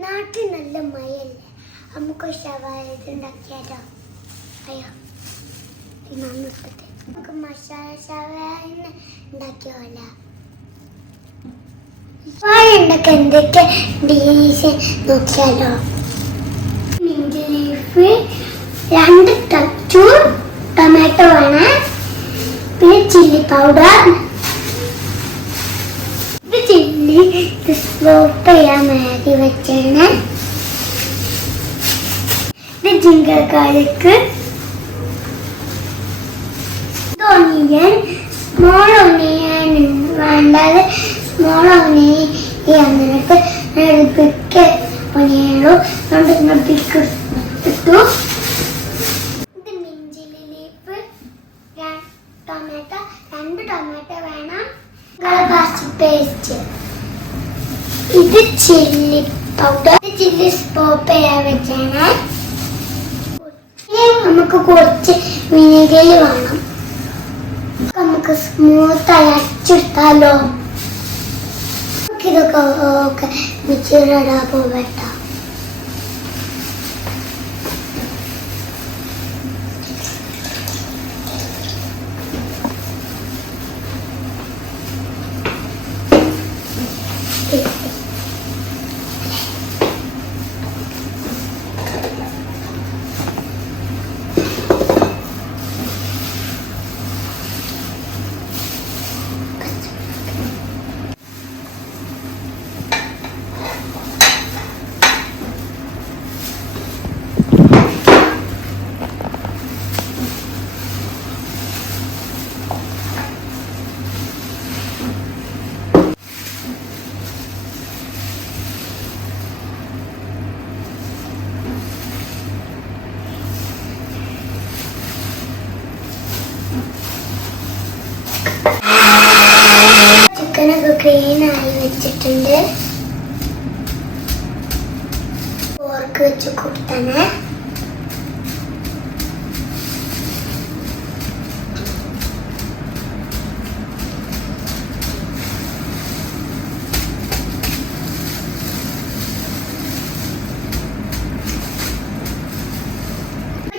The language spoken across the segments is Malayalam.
നാട്ടിൽ നല്ല മഴയല്ലേ? നമുക്ക് ഷവായ ഉണ്ടാക്കിയാലോ? അയ്യോ ഇന്നൊന്ന് നമുക്ക് മസാല ഷവായ ഉണ്ടാക്കിയോല? ഷവായ ഉണ്ടാക്കാൻ എന്തൊക്കെ? ഡീസ് നോക്കിയാലോ? മിഞ്ചി ലീഫ് രണ്ട് ടച്ചു ടൊമാറ്റോ ആണ് പിന്നെ ചില്ലി പൗഡർ ഇത് ചില്ലി ഇത് സ്ലോപ്പ് ചെയ്യാൻ മാതി വെച്ചാണ്. ഇത് വേണ്ടത് അതുകൊണ്ട് ഇട്ടു. രണ്ട് ടൊമാറ്റോ വേണം. പേസ്റ്റ് ഇത് ചില്ലി പൗഡർ ചില്ലി സ്പോപ്പ് ചെയ്യാൻ വെച്ചാണ് നമുക്ക് കുറച്ച് വിനീഗറിൽ വേണം നമുക്ക് സ്മൂത്ത് ആയി അച്ചെടുത്താലോ നമുക്കിതൊക്കെ ഒക്കെ മിക്സിയിലിടാൻ പോകട്ടോ ക്ലീൻ ആയി വെച്ചിട്ടുണ്ട്. ഫോർക്ക് വെച്ച് കൊടുത്തണേ.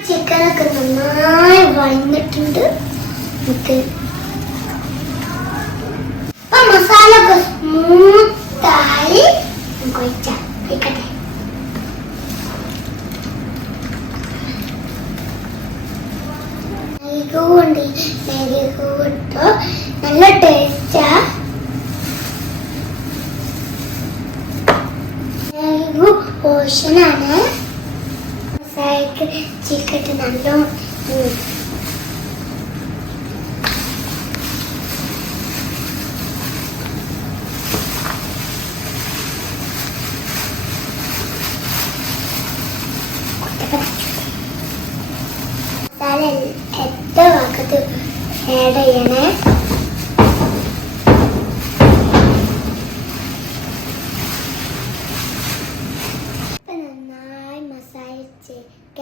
ചിക്കനൊക്കെ നന്നായി വഴന്നിട്ടുണ്ട്. നമുക്ക് ఒక స్మూత్ తాలి ఇంకో ఇచ్చా. ఇక్కడే. మెరుగుండి మెరుగుతో నల్ల టేస్టా మెరుగు పోషణ సైకిల్ చీకటి నల్ల മസാല എത്ര ആഡ് ചെയ്യണേ. നന്നായി മസാല ചേർക്ക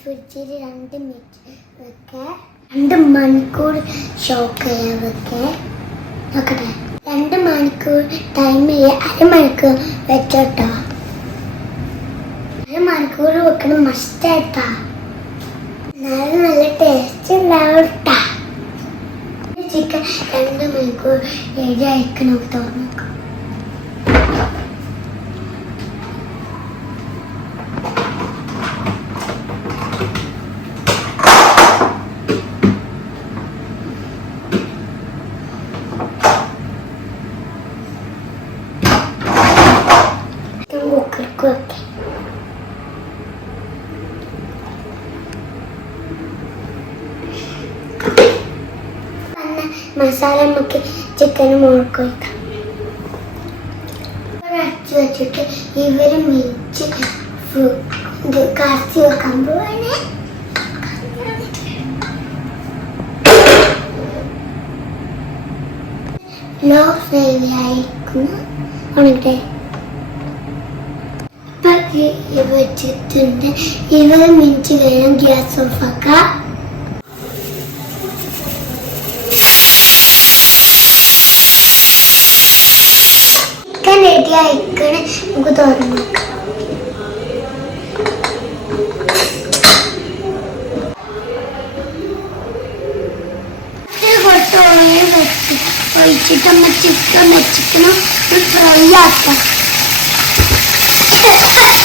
ഫ്രിഡ്ജിൽ രണ്ട് മിനിറ്റ് വെക്കേ. രണ്ട് മണിക്കൂർ ഷോക്ക് ചെയ്യാൻ വെക്കേ. നോക്കട്ടെ. രണ്ട് മണിക്കൂർ ടൈം അരമണിക്കൂർ വെച്ചോട്ടോ. അരമണിക്കൂർ വെക്കണം മസ്റ്റായിട്ടാ നല്ല ടേസ്റ്റ് ഉണ്ടാവും ചിക്കൻ രണ്ട് മണിക്കൂർ ഏഴ് അയക്കണം തോന്നുന്നു കുക്കർക്ക് വെക്കാം വന്ന മസാല നമുക്ക് ചിക്കന് മുഴക്കം വയ്ക്കാം അടച്ചു വെച്ചിട്ട് ഇവർ മിച്ച് ഇത് കറച്ച് വെക്കാൻ പോവാണ്. ലോ ഫ്ലെയിമിലായിരിക്കുന്നു ഉണക്കട്ടെ. ഇവ വെച്ചിട്ടുണ്ട്. ഇരുപത് മിനിറ്റ് കഴിയും ഗ്യാസ് ഓഫ് അയക്കണേ നമുക്ക് തുറന്നു കുറച്ച് ഓയിൽ വെച്ച്. ഒഴിച്ചിട്ട് നമ്മൾ ചിക്കൻ വെച്ചിക്കണം ഫ്രൈ ആക്കാം. ഫ്രൈ ആക്കണം.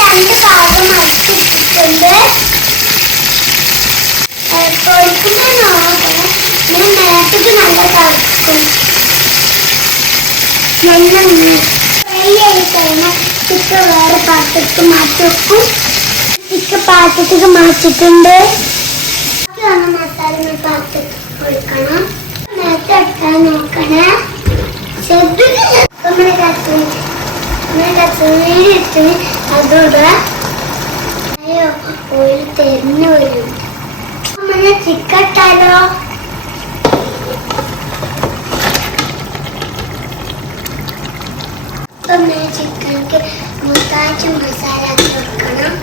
രണ്ട് ഭാഗം മറിച്ചിട്ടിട്ടുണ്ട്. പൊളിക്കുമ്പോൾ നോക്കണം. ഞാൻ നേരത്തേക്ക് നല്ല തളക്കും നല്ല ഫ്രൈ ആയി കഴിഞ്ഞാൽ ചിക്കൻ വേറെ പാത്രത്തിൽ മാറ്റി വെക്കും മാറ്റിയിട്ടുണ്ട്. ബാക്കിയുള്ള മസാല പാത്രത്തിൽ ഒഴിക്കണം നേരത്തെ എടുക്കാൻ നോക്കണേ. ശ്രദ്ധിക്കുക നമ്മുടെ കത്തിരി നമ്മുടെ കത്തിരിട്ട് അതോടെ അയ്യോ ഓയിൽ തെരഞ്ഞു വരും നമ്മളെ ചിക്കൻ ഇപ്പം ചിക്കനിക്ക് മുത്താച്ച് മസാല കൊടുക്കണം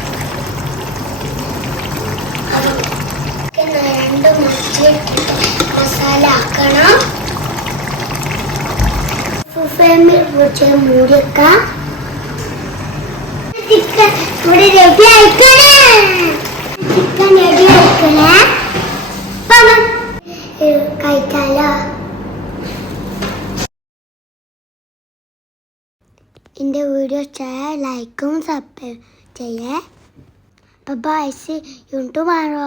രണ്ട് മറിച്ചിട്ടിട്ട് മസാല ആക്കണം. വെച്ച് മൂടിക്കാം ചിക്കൻ ഇവിടെ റെഡി ആയിക്കണേ. ചിക്കൻ റെഡി ആയിക്കണേ. എന്റെ വീഡിയോ ചെയ്യാൻ ലൈക്കും സബ്സ്ക്രൈബ് ചെയ്യേ. ബൈ സി യൂട്യൂബ് ആണോ